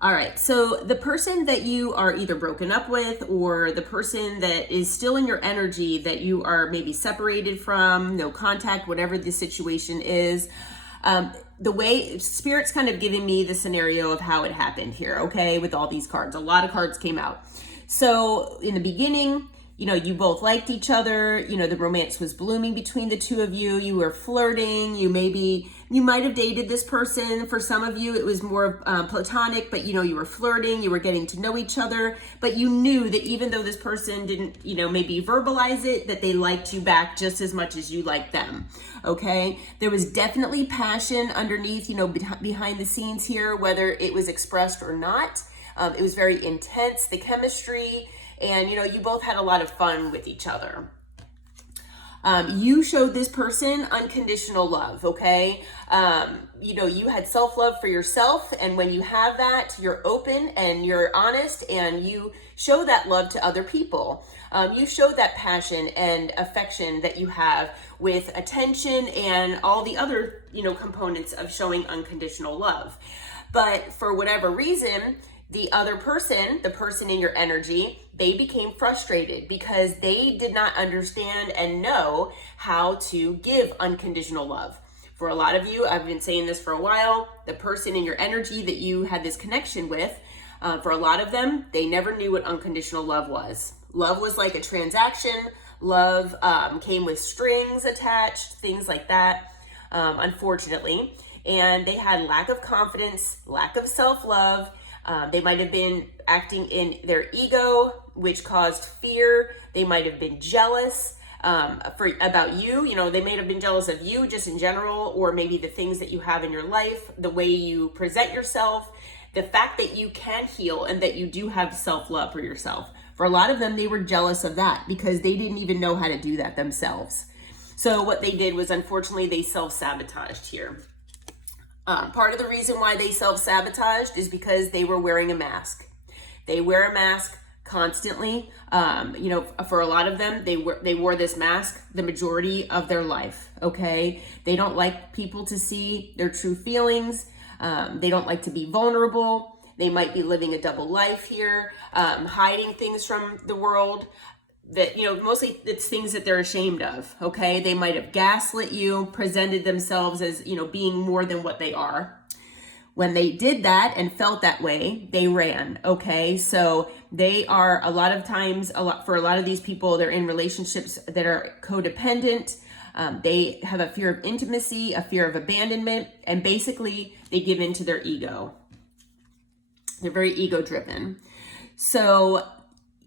All right, so the person that you are either broken up with, or the person that is still in your energy that you are maybe separated from, no contact, whatever the situation is, the way Spirit's kind of giving me the scenario of how it happened here, okay, with all these cards. A lot of cards came out. So in the beginning, you both liked each other, the romance was blooming between the two of you, you were flirting, you might have dated this person. For some of you, it was more platonic, but you were flirting, you were getting to know each other, but you knew that even though this person didn't, maybe verbalize it, that they liked you back just as much as you liked them, okay? There was definitely passion underneath, behind the scenes here, whether it was expressed or not. It was very intense, the chemistry, and you both had a lot of fun with each other. You showed this person unconditional love, okay? You had self-love for yourself, and when you have that, you're open and you're honest, and you show that love to other people. You show that passion and affection that you have with attention and all the other, components of showing unconditional love. But for whatever reason, the other person, the person in your energy, they became frustrated because they did not understand and know how to give unconditional love. For a lot of you, I've been saying this for a while, the person in your energy that you had this connection with, for a lot of them, they never knew what unconditional love was. Love was like a transaction. Love came with strings attached, things like that, unfortunately. And they had lack of confidence, lack of self-love. They might have been acting in their ego, which caused fear. They might have been jealous about you. They may have been jealous of you just in general, or maybe the things that you have in your life, the way you present yourself, the fact that you can heal and that you do have self-love for yourself. For a lot of them, they were jealous of that because they didn't even know how to do that themselves. So what they did was, unfortunately, they self-sabotaged here. Part of the reason why they self-sabotaged is because they were wearing a mask. They wear a mask constantly. For a lot of them, they wore this mask the majority of their life, okay? They don't like people to see their true feelings. They don't like to be vulnerable. They might be living a double life here, hiding things from the world. That, mostly it's things that they're ashamed of, okay? They might have gaslit you, presented themselves as, being more than what they are. When they did that and felt that way, they ran, okay? So they are, a lot of times, for a lot of these people, they're in relationships that are codependent. They have a fear of intimacy, a fear of abandonment, and basically they give in to their ego. They're very ego-driven. So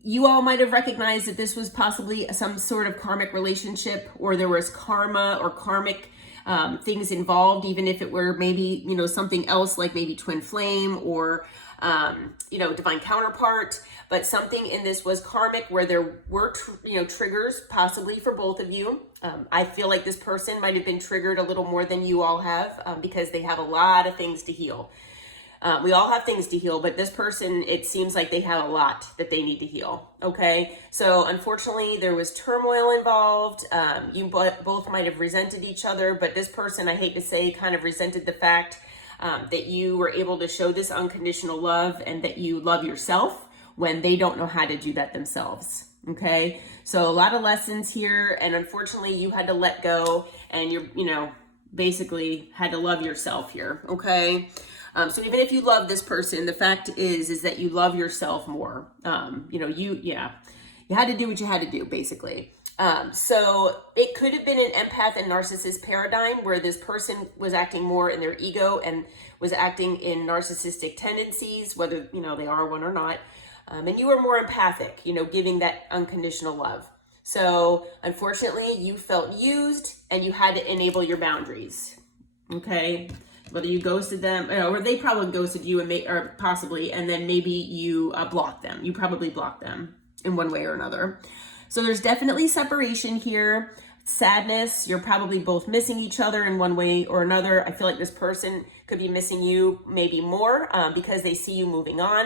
you all might have recognized that this was possibly some sort of karmic relationship, or there was karma or karmic things involved, even if it were maybe, something else like maybe twin flame or, divine counterpart. But something in this was karmic, where there were, triggers possibly for both of you. I feel like this person might have been triggered a little more than you all have because they have a lot of things to heal. We all have things to heal, but this person, it seems like they have a lot that they need to heal, okay? So unfortunately, there was turmoil involved. You both might have resented each other, but this person, I hate to say, kind of resented the fact that you were able to show this unconditional love and that you love yourself when they don't know how to do that themselves, okay? So a lot of lessons here, and unfortunately, you had to let go, and you're, basically had to love yourself here, okay? So even if you love this person, the fact is that you love yourself more. You had to do what you had to do, basically. So it could have been an empath and narcissist paradigm where this person was acting more in their ego and was acting in narcissistic tendencies, whether, they are one or not. And you were more empathic, giving that unconditional love. So unfortunately, you felt used and you had to enable your boundaries, okay? Whether you ghosted them, or they probably ghosted you, or possibly, and then maybe you blocked them. You probably blocked them in one way or another. So there's definitely separation here. Sadness, you're probably both missing each other in one way or another. I feel like this person could be missing you maybe more because they see you moving on.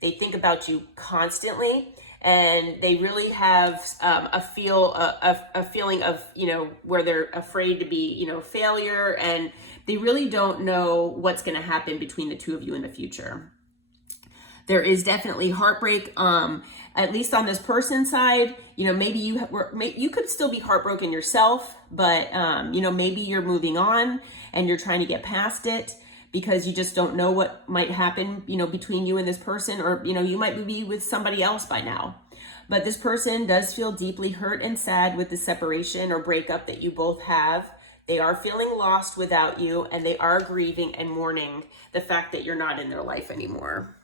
They think about you constantly, and they really have a feeling of, where they're afraid to be, failure, and they really don't know what's going to happen between the two of you in the future. There is definitely heartbreak, at least on this person's side. Maybe you could still be heartbroken yourself, but maybe you're moving on and you're trying to get past it because you just don't know what might happen, between you and this person, or, you might be with somebody else by now. But this person does feel deeply hurt and sad with the separation or breakup that you both have. They are feeling lost without you, and they are grieving and mourning the fact that you're not in their life anymore.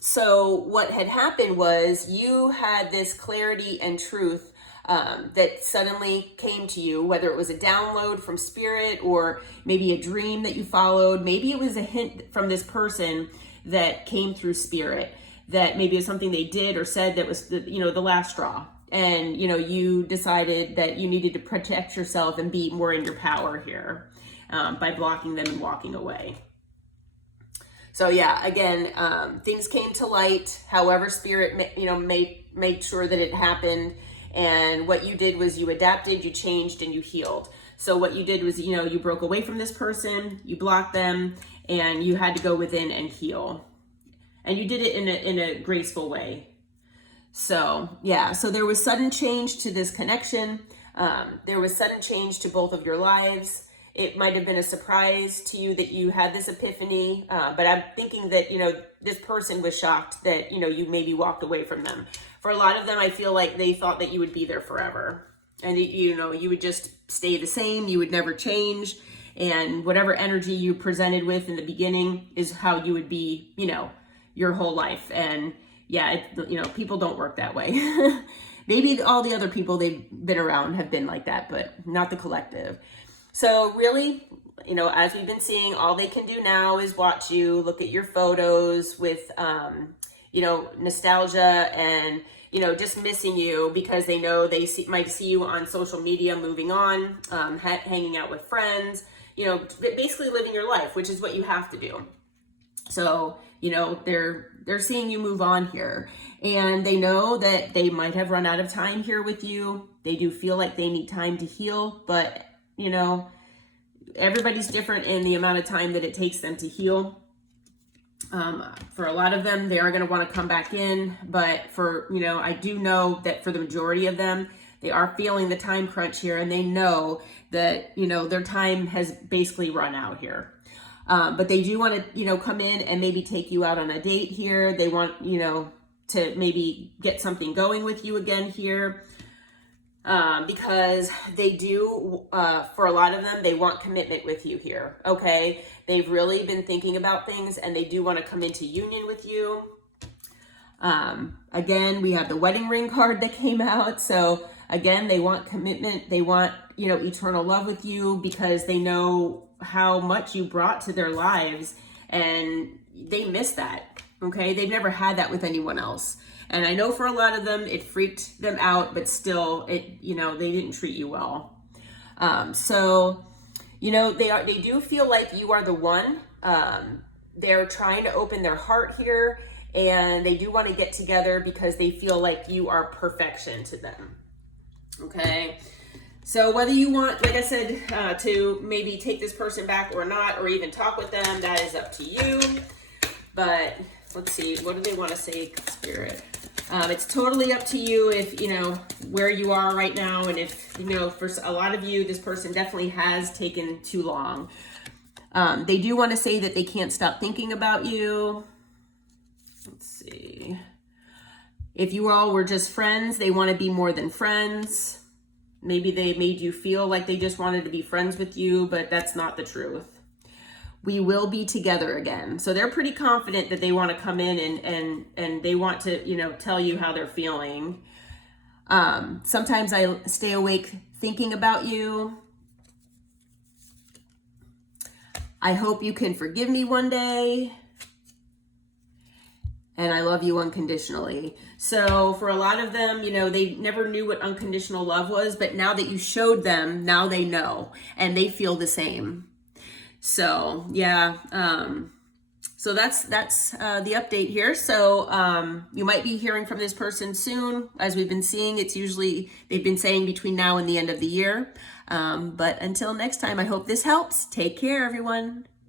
So what had happened was you had this clarity and truth that suddenly came to you, whether it was a download from spirit or maybe a dream that you followed. Maybe it was a hint from this person that came through spirit, that maybe it was something they did or said that was the last straw. And, you decided that you needed to protect yourself and be more in your power here by blocking them and walking away. So yeah, again, things came to light. However, spirit, made sure that it happened. And what you did was you adapted, you changed, and you healed. So what you did was, you broke away from this person, you blocked them, and you had to go within and heal. And you did it in a graceful way. So yeah, so there was sudden change to this connection. There was sudden change to both of your lives. It might have been a surprise to you that you had this epiphany, but I'm thinking that, this person was shocked that, you maybe walked away from them. For a lot of them, I feel like they thought that you would be there forever. And, you would just stay the same. You would never change. And whatever energy you presented with in the beginning is how you would be, your whole life. And yeah, people don't work that way. Maybe all the other people they've been around have been like that, but not the collective. So really, as we've been seeing, all they can do now is watch you, look at your photos with, nostalgia and, just missing you because they know they might see you on social media moving on, hanging out with friends, basically living your life, which is what you have to do. So, they're seeing you move on here, and they know that they might have run out of time here with you. They do feel like they need time to heal, but everybody's different in the amount of time that it takes them to heal. For a lot of them, they are going to want to come back in, but I do know that for the majority of them, they are feeling the time crunch here, and they know that, their time has basically run out here. But they do want to, come in and maybe take you out on a date here. They want, to maybe get something going with you again here. Because they do, for a lot of them, they want commitment with you here, okay? They've really been thinking about things, and they do want to come into union with you. Again, we have the wedding ring card that came out. So again, they want commitment. They want, eternal love with you because they know how much you brought to their lives, and they miss that, okay? They've never had that with anyone else. And I know for a lot of them, it freaked them out, but still, they didn't treat you well. So, they do feel like you are the one. They're trying to open their heart here, and they do want to get together because they feel like you are perfection to them. Okay. So whether you want, like I said, to maybe take this person back or not, or even talk with them, that is up to you. But let's see, what do they want to say, Spirit? It's totally up to you if, where you are right now. And if, for a lot of you, this person definitely has taken too long. They do want to say that they can't stop thinking about you. Let's see. If you all were just friends, they want to be more than friends. Maybe they made you feel like they just wanted to be friends with you, but that's not the truth. We will be together again. So they're pretty confident that they want to come in and they want to, tell you how they're feeling. Sometimes I stay awake thinking about you. I hope you can forgive me one day. And I love you unconditionally. So for a lot of them, they never knew what unconditional love was, but now that you showed them, now they know, and they feel the same. So yeah, so that's the update here. So you might be hearing from this person soon. As we've been seeing, it's usually, they've been saying between now and the end of the year. But until next time, I hope this helps. Take care, everyone.